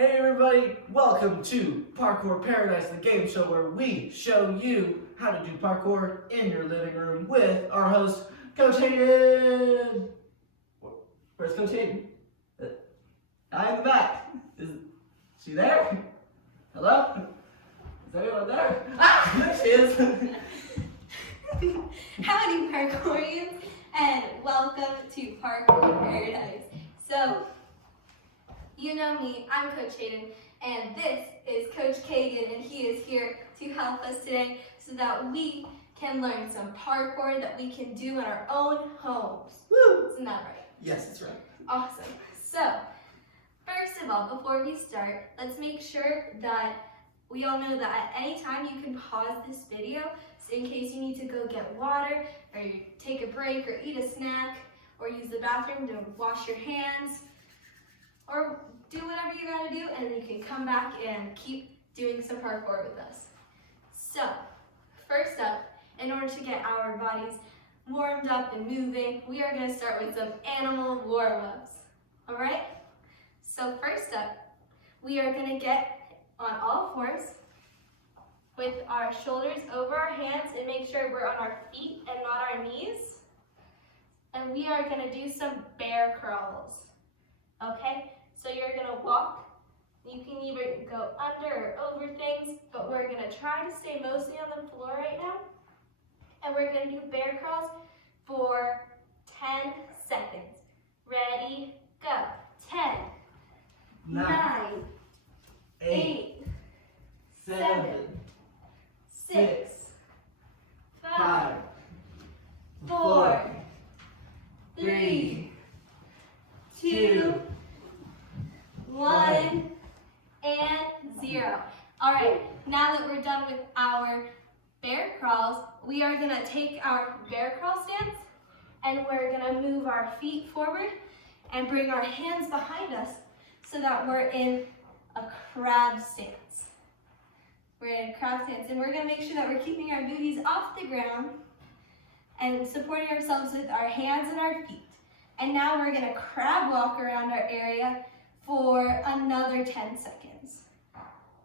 Hey everybody, welcome to Parkour Paradise, the game show where we show you how to do parkour in your living room with our host, Coach Hayden. Where's Coach Hayden? I'm back. Is she there? Hello? Is anyone there? Ah, there she is. Howdy Parkourians, and welcome to Parkour Paradise. So, you know me, I'm Coach Hayden, and this is Coach Kagan, and he is here to help us today so that we can learn some parkour that we can do in our own homes. Woo! Isn't that right? Yes, that's right. Awesome. So, first of all, before we start, let's make sure that we all know that at any time you can pause this video, so in case you need to go get water, or you take a break, or eat a snack, or use the bathroom to wash your hands, or do whatever you gotta do, and then you can come back and keep doing some parkour with us. So, first up, in order to get our bodies warmed up and moving, we are gonna start with some animal warm-ups, all right? So first up, we are gonna get on all fours with our shoulders over our hands and make sure we're on our feet and not our knees. And we are gonna do some bear crawls, okay? So you're gonna walk. You can either go under or over things, but we're gonna try to stay mostly on the floor right now. And we're gonna do bear crawls for 10 seconds. Ready, go. 10, 9, 8, 7, 6, 5, 4, 3, 2, 1, and 0. All right, now that we're done with our bear crawls, we are gonna take our bear crawl stance and we're gonna move our feet forward and bring our hands behind us so that we're in a crab stance. We're in a crab stance, and we're gonna make sure that we're keeping our booties off the ground and supporting ourselves with our hands and our feet. And now we're gonna crab walk around our area for another 10 seconds.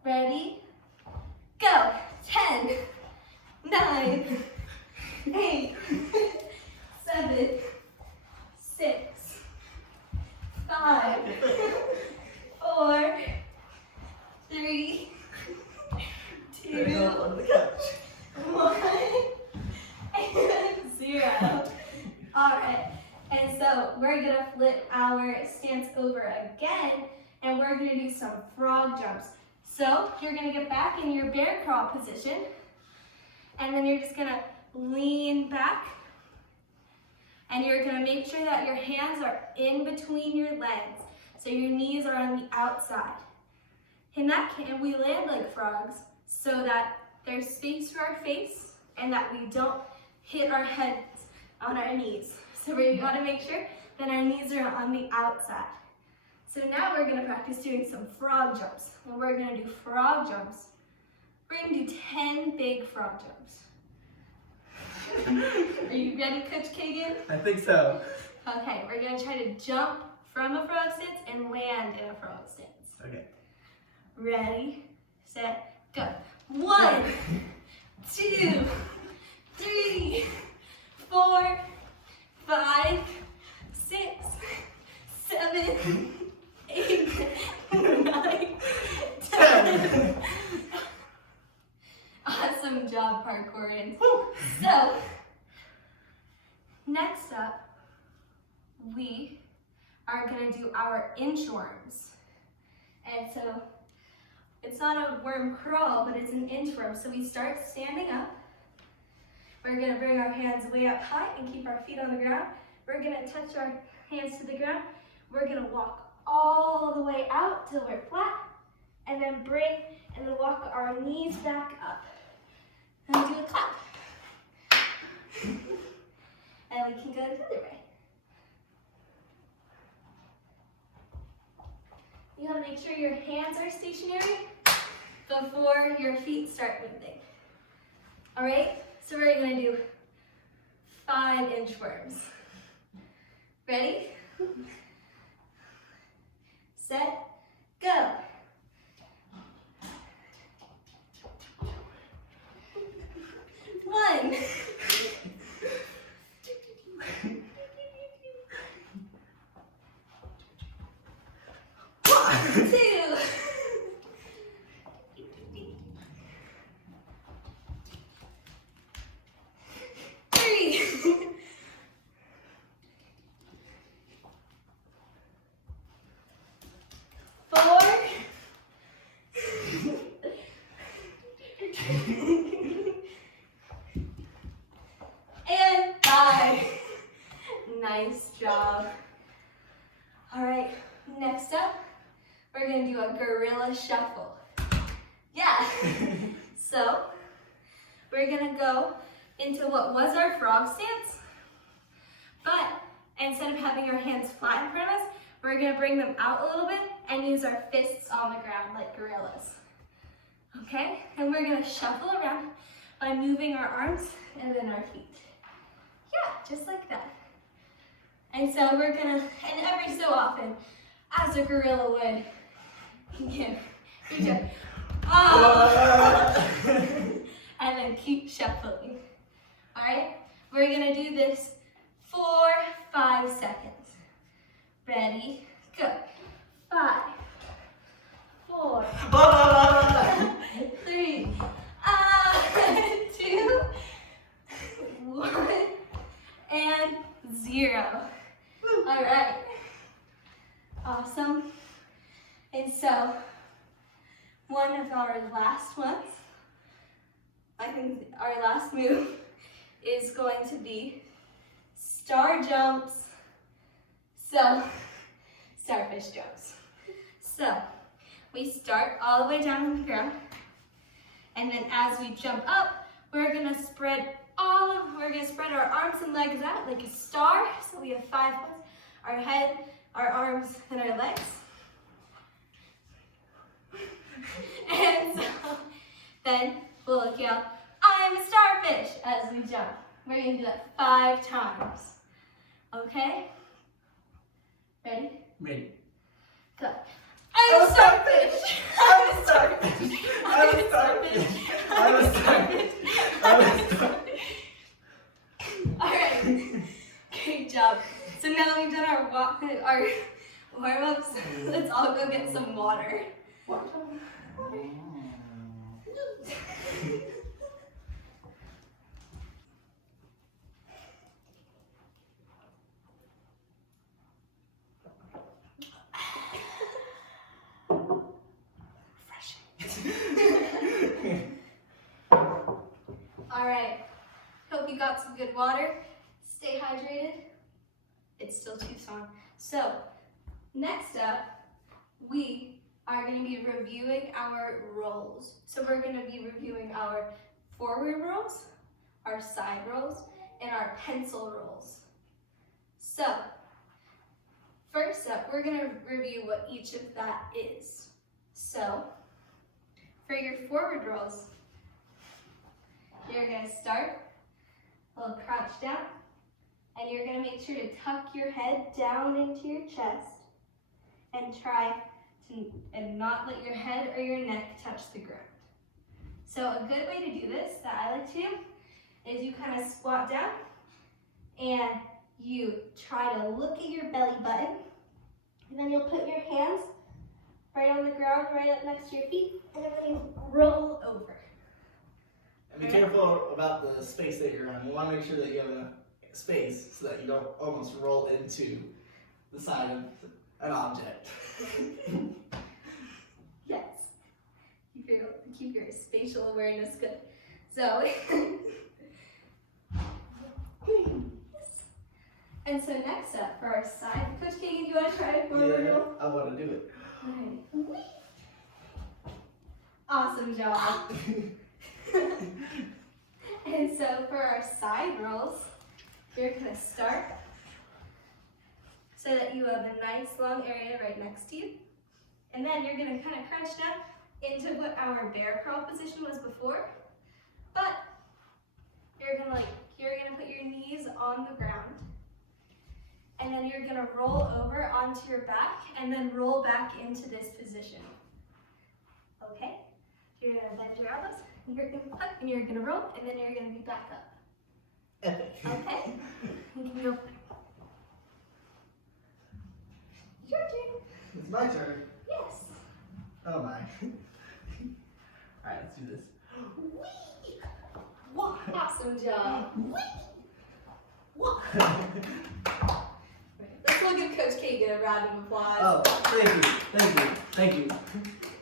Ready? Go! 10, 9, 8, 7, 6, 5, 4, 3, 2, 1, and 0. All right, and so we're gonna flip our stance over again, and we're gonna do some frog jumps. So you're gonna get back in your bear crawl position, and then you're just gonna lean back, and you're gonna make sure that your hands are in between your legs, so your knees are on the outside. In that case, we land like frogs so that there's space for our face and that we don't hit our heads on our knees. So we gotta make sure that our knees are on the outside. So now we're gonna practice doing some frog jumps. And we're gonna do frog jumps. We're gonna do 10 big frog jumps. Are you ready, Coach Kagan? I think so. Okay, we're gonna try to jump from a frog stance and land in a frog stance. Okay. Ready, set, go. 1, 2, 3, 4, 5, 6, 7, 8, 9, 10. Awesome job, parkourians. So, next up, we are gonna do our inchworms. And so, it's not a worm crawl, but it's an inchworm. So we start standing up. We're gonna bring our hands way up high and keep our feet on the ground. We're gonna touch our hands to the ground. We're gonna walk all the way out till we're flat, and then walk our knees back up. And do a clap. And we can go the other way. You gotta make sure your hands are stationary before your feet start moving. All right, so we're gonna do 5 inchworms. Ready? Set, go. Nice job. All right, next up, we're gonna do a gorilla shuffle. Yeah. So, we're gonna go into what was our frog stance, but instead of having our hands flat in front of us, we're gonna bring them out a little bit and use our fists on the ground like gorillas. Okay, and we're gonna shuffle around by moving our arms and then our feet. Yeah, just like that. And so we're gonna, and every so often, as a gorilla would, again, reach up, and then keep shuffling. All right, we're gonna do this for 5 seconds. Ready, go. 5, 4, 3, 2, 1, and 0. All right, awesome. And so, one of our last ones, I think our last move is going to be star jumps. So, starfish jumps. So, we start all the way down on the ground, and then as we jump up, we're gonna spread our arms and legs out like a star. So we have 5 points, our head, our arms, and our legs. And so, then we'll yell, "I'm a starfish," as we jump. We're gonna do that 5 times. Okay? Ready? Ready. Go. I'm a starfish. I'm a starfish. I'm a starfish. I'm a starfish. I'm a starfish. All right. Great job. So now that we've done our warm-ups, let's all go get some water. Water. All right, hope you got some good water. Stay hydrated. It's still Tucson. So, next up, we are going to be reviewing our rolls. So we're going to be reviewing our forward rolls, our side rolls, and our pencil rolls. So, first up, we're going to review what each of that is. So, for your forward rolls, you're going to start a little crouch down, and you're going to make sure to tuck your head down into your chest and try to not let your head or your neck touch the ground. So a good way to do this that I like to do is you kind of squat down and you try to look at your belly button, and then you'll put your hands right on the ground, right up next to your feet, and then you roll over. And be careful about the space that you're on. You want to make sure that you have enough space so that you don't almost roll into the side of an object. Yes. Keep your spatial awareness good. So, and so next up for our side, Coach Kagan, do you want to try it forward roll? I want to do it. Alright. Awesome job. And so for our side rolls, you're going to start so that you have a nice long area right next to you. And then you're going to kind of crunch down into what our bear crawl position was before. But you're going to put your knees on the ground. And then you're going to roll over onto your back and then roll back into this position. Okay? You're going to bend your elbows, and you're going to tuck, and you're going to roll, and then you're going to be back up. Epic. Okay? You can go. Your turn. It's my turn. Yes. Oh my. Alright, let's do this. Whee! Wow, awesome job. Whee! Wow. Let's all give Coach Kagan a round of applause. Oh, thank you.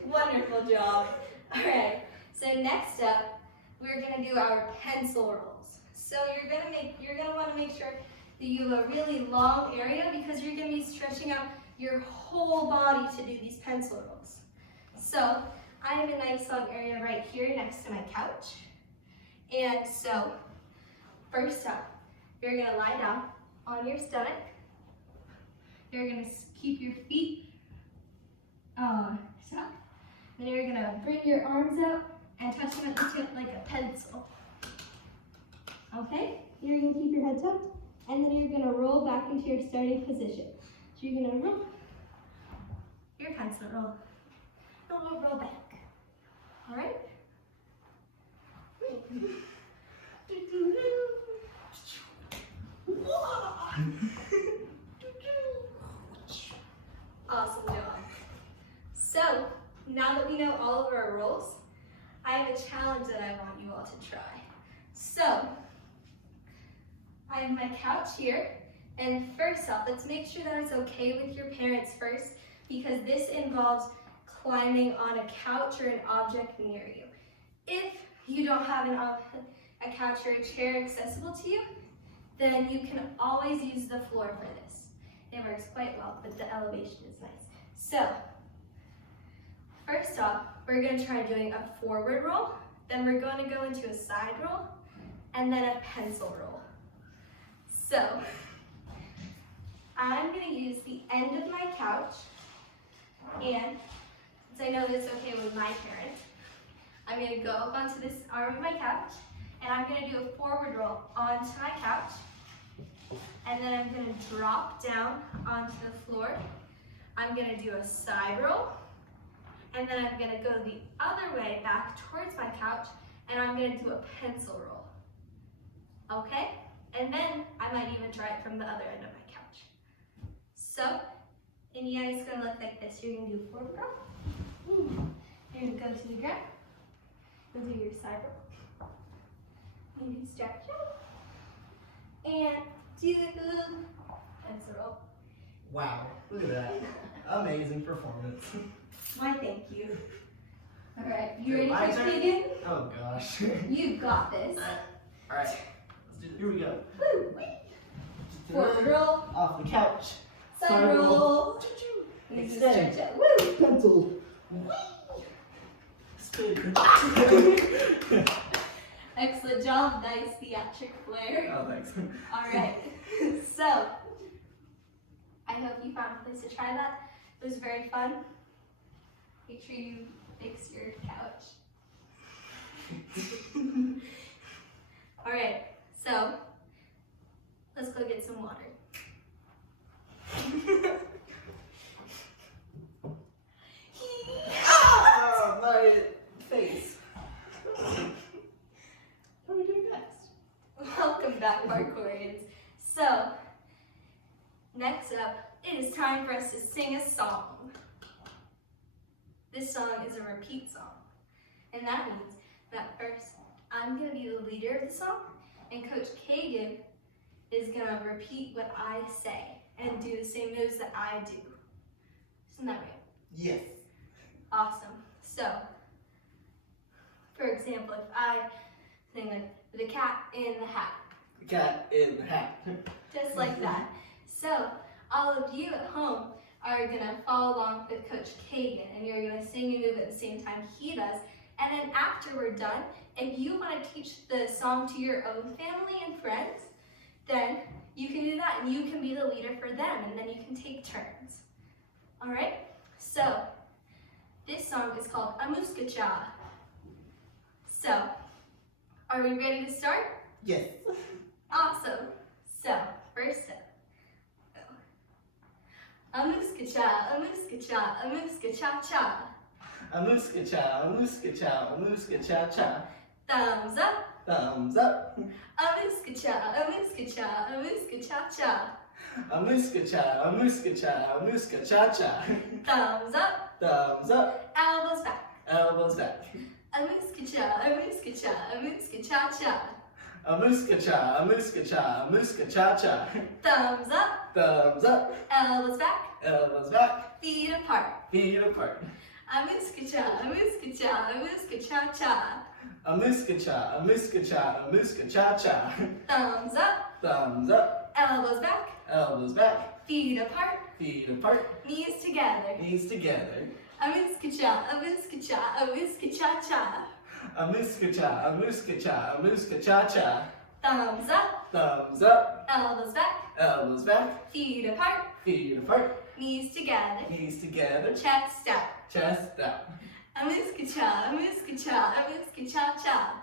Wonderful job. All right, so next up, we're gonna do our pencil rolls. So you're gonna want to make sure that you have a really long area because you're going to be stretching out your whole body to do these pencil rolls. So I have a nice long area right here next to my couch. And so first up, you're going to lie down on your stomach. You're going to keep your feet on top. Then you're going to bring your arms out and touch them into it like a pencil. Okay? You're going to keep your head tucked, and then you're going to roll back into your starting position. So you're going to roll your pencil roll. Roll back. All right? Awesome job. So, now that we know all of our rolls, I have a challenge that I want you all to try. So, I have my couch here, and first off, let's make sure that it's okay with your parents first, because this involves climbing on a couch or an object near you. If you don't have a couch or a chair accessible to you, then you can always use the floor for this. It works quite well, but the elevation is nice. So, first off, we're going to try doing a forward roll, then we're going to go into a side roll, and then a pencil roll. So, I'm going to use the end of my couch, and since I know this is okay with my parents, I'm going to go up onto this arm of my couch, and I'm going to do a forward roll onto my couch, and then I'm going to drop down onto the floor. I'm going to do a side roll, and then I'm going to go the other way back towards my couch, and I'm going to do a pencil roll. Okay? And then I might even try it from the other end of my couch. So, and yeah, it's going to look like this. You're going to do a forward roll. You're going to go to the ground. Go do your side roll. You can stretch out. And do the pencil roll. Wow, look at that. Amazing performance. Why, thank you. All right, you ready, My Coach turn? Keegan? Oh gosh. You've got this. All right, let's do it. Here we go. Woo. Forward roll, Off the couch. side roll. You can stretch out. Woo. Pencil. Spin. Excellent job. Nice theatric flair. Oh, thanks. All right. So, I hope you found a place to try that. It was very fun. Make sure you fix your couch. All right. So, let's go get some water. Oh, my face. What are we doing next? Welcome back, parkourians. So, next up, it is time for us to sing a song. This song is a repeat song. And that means that first, I'm going to be the leader of the song, and Coach Kagan is going to repeat what I say and do the same moves that I do. Isn't that right? Yes. Awesome. So, for example, if I sing like the cat in the hat, The cat in the hat. just like that. So, all of you at home are gonna follow along with Coach Kagan, and you're gonna sing and move at the same time he does. And then after we're done, if you wanna teach the song to your own family and friends, then you can do that, and you can be the leader for them, and then you can take turns. All right? So, this song is called Amuskacha. So, are we ready to start? Yes. Awesome. So, first step. Amuskacha, amuskacha, amuskacha-cha. Amuskacha, amuskacha, amuskacha-cha. Thumbs up. Thumbs up. Amuskacha, amuskacha, amuskacha-cha. Amuskacha, amuskacha, amuskacha-cha. Thumbs up. Thumbs up. Elbows back. Elbows back. Amuskacha, amuskacha, amuskacha-cha. Amuskacha, amuskacha, amuskacha-cha. Thumbs up. Thumbs up. Elbows back. Elbows back. Feet apart. Feet apart. Amuskacha, amuskacha, amuskacha-cha. Amuskacha, amuskacha, amuskacha-cha. Thumbs up. Thumbs up. Elbows back. Elbows back. Feet apart. Feet apart. Knees together. Knees together. A muska-cha, a muska-cha, a muska-cha-cha. A muska-cha, a muska-cha, a muska-cha-cha. Thumbs up. Thumbs up. Elbows back. Elbows back. Feet apart. Feet apart. Knees together. Knees together. Chest out. Chest out. A muska-cha, a muska-cha, a muska-cha-cha.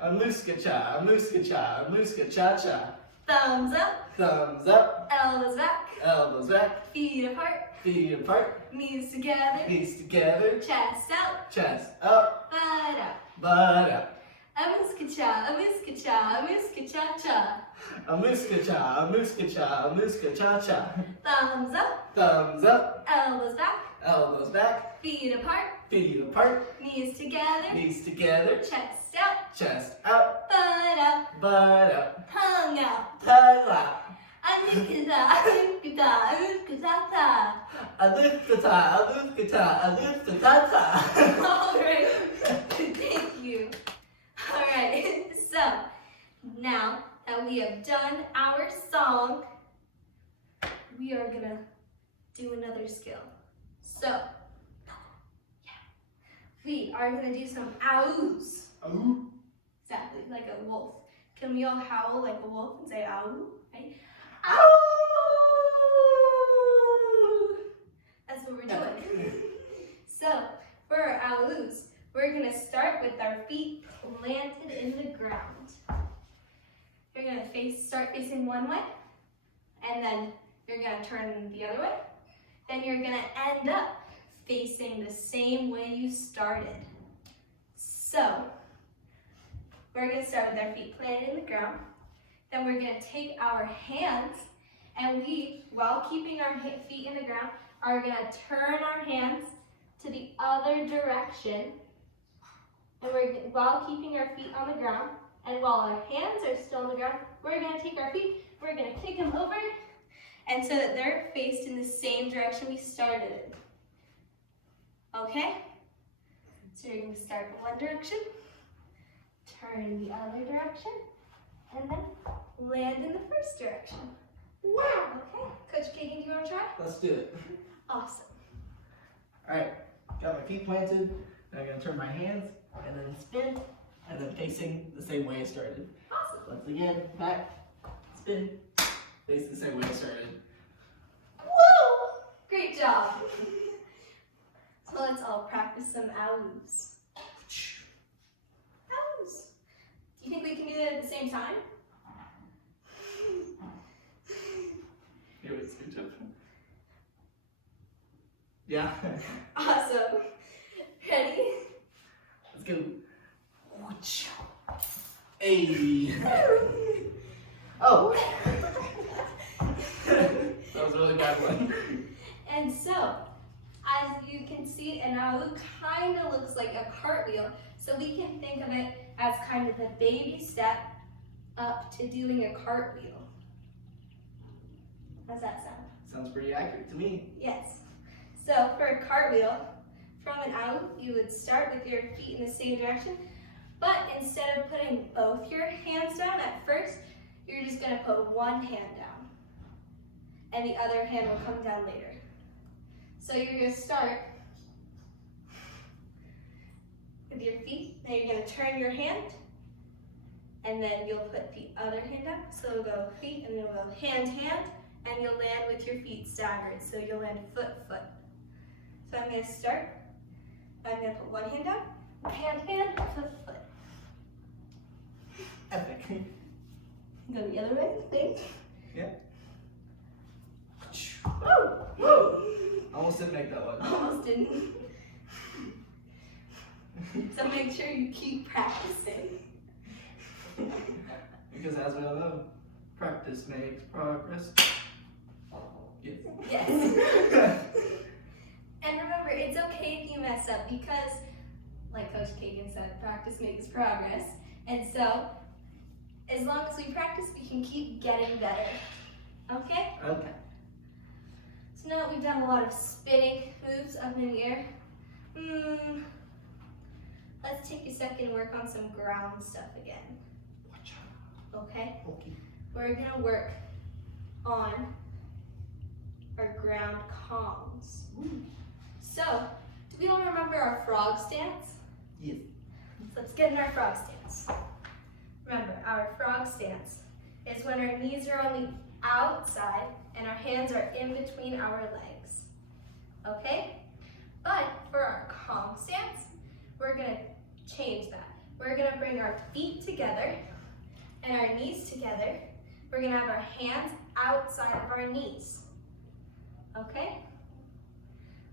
A muska-cha, a muska-cha, a muska-cha-cha. Thumbs up. Thumbs up. Elbows back. Elbows back. Feet apart. Feet apart. Knees together. Knees together. Chest out. Chest up. Butt up. Butt up. A muska-cha, a muska-cha, a muska-cha-cha. A muska-cha, a muska-cha, a muska-cha-cha. Thumbs up. Thumbs up. Elbows back. Elbows back. Feet apart. Feet apart. Knees together. Knees together. Chest out. Chest out. Butt up. Butt up. Tongue out. Tongue out. A muska-cha, a muska-cha, a muska-cha-cha. A muska-cha, a muska-cha, a muska-cha-cha. All right. Thank you. All right. So now that we have done our song, we are gonna do another skill. So we are gonna do some ows. Ooh. Exactly, like a wolf. Can we all howl like a wolf and say ow? Right? Ow! That's what we're doing. So for our ows, we're gonna start with our feet planted in the ground. You're gonna start facing one way, and then you're gonna turn the other way. Then you're gonna end up facing the same way you started. So we're gonna start with our feet planted in the ground. Then we're gonna take our hands, and we, while keeping our feet in the ground, are gonna turn our hands to the other direction. And while keeping our feet on the ground, and while our hands are still on the ground, we're gonna take our feet, we're gonna kick them over, and so that they're faced in the same direction we started in. Okay? So you're gonna start in one direction, turn the other direction, and then land in the first direction. Wow! Okay, Coach Kagan, do you wanna try? Let's do it. Awesome. All right, got my feet planted. Now I'm gonna turn my hands and then spin, and then facing the same way I started. Awesome. Once again, back, spin, face the same way I started. Woo! Great job. So let's all practice some ows. Ows. Do you think we can do that at the same time? Here, let's switch up. Yeah. Awesome. Ready? Let's go. Hey. Oh. That was a really bad one. And so, as you can see, an ow kind of looks like a cartwheel. So we can think of it as kind of the baby step up to doing a cartwheel. How's that sound? Sounds pretty accurate to me. Yes. So for a cartwheel, from an ow, you would start with your feet in the same direction, but instead of putting both your hands down at first, you're just gonna put one hand down, and the other hand will come down later. So you're gonna start with your feet, then you're gonna turn your hand, and then you'll put the other hand down. So it'll go feet, and then it'll go hand, hand, and you'll land with your feet staggered. So you'll land foot, foot. So I'm gonna start. I'm gonna put one hand down, hand, hand, foot, foot. Epic. Go the other way, think. Yeah. Woo! Whoa! Almost didn't make that one. Almost didn't. So make sure you keep practicing. Because as we all know, practice makes progress. Yes. Yes. And remember, it's okay if you mess up because, like Coach Kagan said, practice makes progress. And so, as long as we practice, we can keep getting better. Okay? Okay. So now that we've done a lot of spinning moves up in the air, let's take a second and work on some ground stuff again. Okay? Okay. We're gonna work on our ground Kongs. So, do we all remember our frog stance? Yes. Let's get in our frog stance. Remember, our frog stance is when our knees are on the outside and our hands are in between our legs. Okay? But for our Kong stance, we're gonna change that. We're gonna bring our feet together and our knees together. We're gonna have our hands outside of our knees. Okay?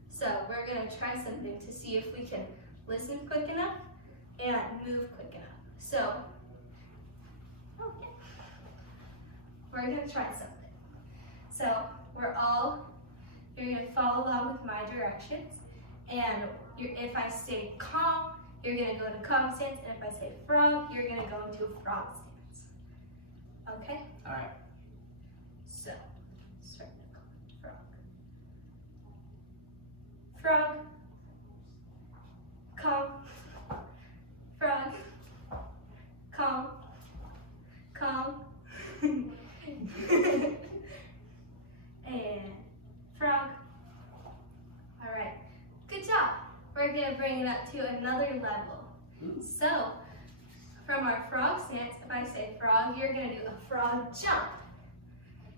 So we're gonna try something to see if we can listen quick enough and move quick enough. So, we're gonna try something. So you're gonna follow along with my directions. And if I say Kong, you're gonna go into Kong stance. And if I say frog, you're gonna go into a frog stance. Okay? All right. So, start with frog. Frog. Kong. Frog. Kong. Kong. And frog. All right. Good job. We're going to bring it up to another level. So, from our frog stance, if I say frog, you're going to do a frog jump.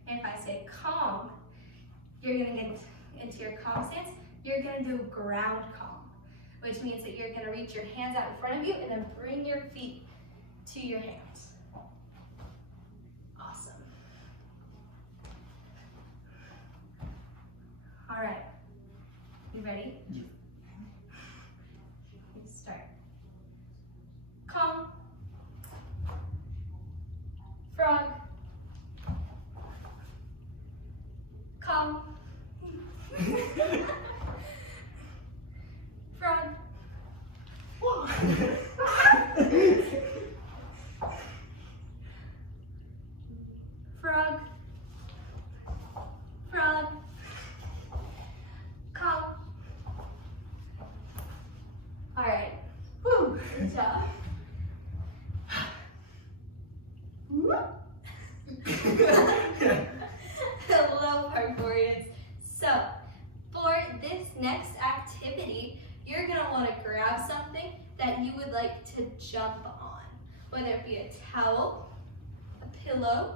And if I say Kong, you're going to get into your Kong stance. You're going to do ground Kong, which means that you're going to reach your hands out in front of you and then bring your feet to your hands. Awesome. All right. You ready? Yeah. Let's start. Kong. Frog. Kong. Frog. Frog. Frog. Kong. All right. Woo. Good job. Hello, parkourians. So, for this next activity, you're gonna want to grab something that you would like to jump on, whether it be a towel, a pillow,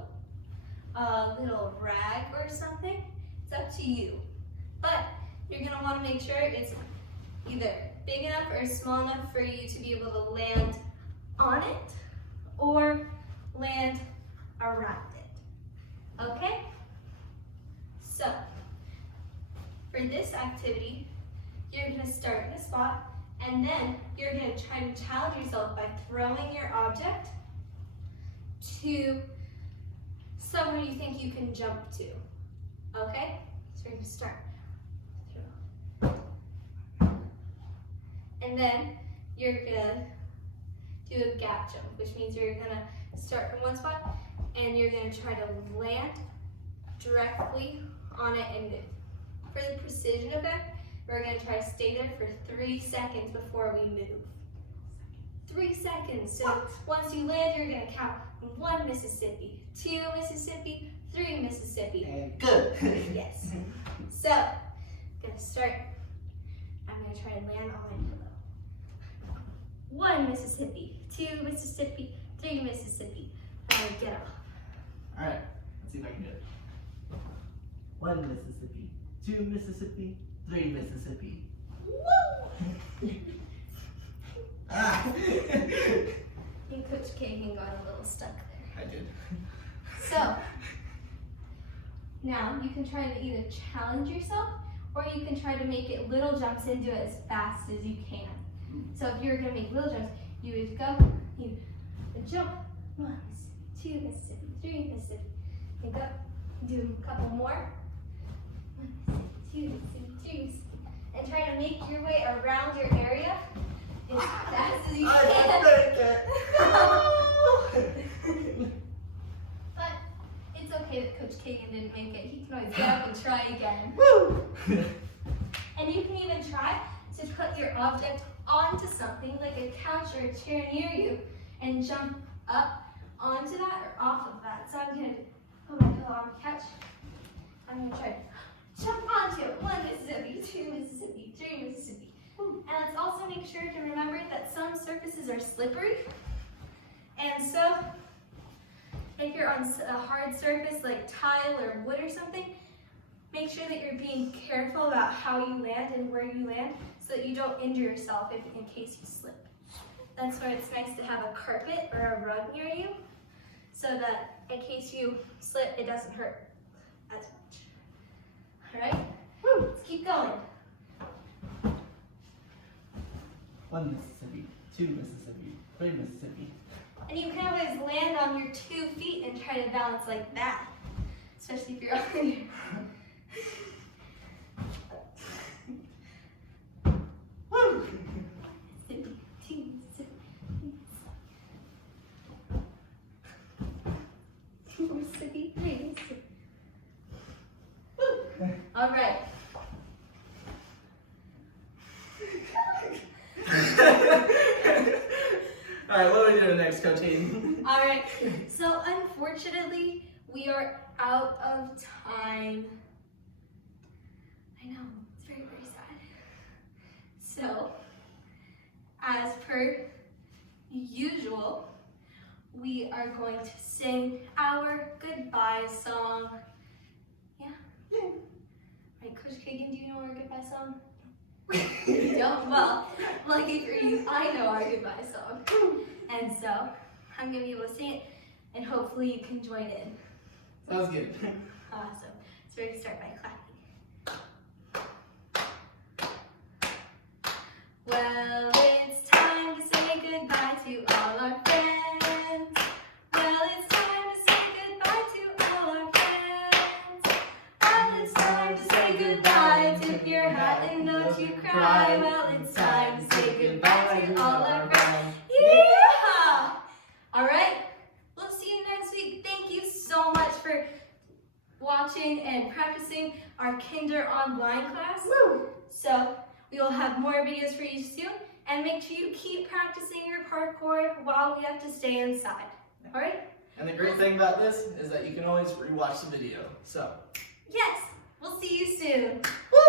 a little rag or something. It's up to you. But you're gonna want to make sure it's either big enough or small enough for you to be able to land on it or land around it. Okay? So, for this activity, you're going to start in a spot and then you're going to try to challenge yourself by throwing your object to somewhere you think you can jump to. Okay? So you're going to start. And then you're gonna do a gap jump, which means you're gonna start from one spot and you're gonna try to land directly on it and move. For the precision of it, we're gonna try to stay there for 3 seconds before we move. 3 seconds. So once you land, you're gonna count 1 Mississippi, 2 Mississippi, 3 Mississippi. And good. Yes. So, I'm gonna start. I'm gonna try to land on my pillow. 1 Mississippi, 2 Mississippi, 3 Mississippi. I'm gonna get off. All right. Let's see if I can do it. 1 Mississippi, 2 Mississippi, 3 Mississippi. Woo! Ah! I think Coach Kagan got a little stuck there. I did. So, now you can try to either challenge yourself or you can try to make it little jumps and do it as fast as you can. So if you're gonna make little jumps, you would go, you would jump, 1 Mississippi, 2 Mississippi, 3 Mississippi, and go, do a couple more, 1 Mississippi, 2 Mississippi, 3 Mississippi, and try to make your way around your area as fast as you can. But it's okay that Coach Kagan didn't make it. He can always get up and try again. Woo! And you can even try to put your object onto something like a couch or a chair near you and jump up onto that or off of that. So I'm going to Put my pillow on, catch. I'm gonna try to jump onto it. 1 Mississippi, 2 Mississippi, 3 Mississippi. And let's also make sure to remember that some surfaces are slippery. And so, if you're on a hard surface like tile or wood or something, make sure that you're being careful about how you land and where you land so that you don't injure yourself in case you slip. That's why it's nice to have a carpet or a rug near you so that in case you slip, it doesn't hurt as much. All right, let's keep going. 1 Mississippi, 2 Mississippi, 3 Mississippi. And you can always land on your 2 feet and try to balance like that, especially if you're on your... Woo! All right. All right, what are we doing next, Coach Hayden? All right. So unfortunately, we are out of time. I know, it's very, very sad. So, as per usual, we are going to sing our goodbye song. Yeah? Yeah. Right, Coach Kagan, do you know our goodbye song? You don't? Well, lucky for you, I know our goodbye song. And so, I'm going to be able to sing it, and hopefully you can join in. Sounds good. Awesome. So we're going to start by clapping. Well, it's time to say goodbye to all our friends. Well, it's time to say goodbye to all our friends. Well, it's time to say goodbye. Tip your hat and don't you cry. Well, it's time to say goodbye to all our friends. Yeah! All right. We'll see you next week. Thank you so much for watching and practicing our Kinder Online class. Woo! So we will have more videos for you soon, and make sure you keep practicing your parkour while we have to stay inside. All right? And the great thing about this is that you can always rewatch the video. So, Yes, we'll see you soon. woo!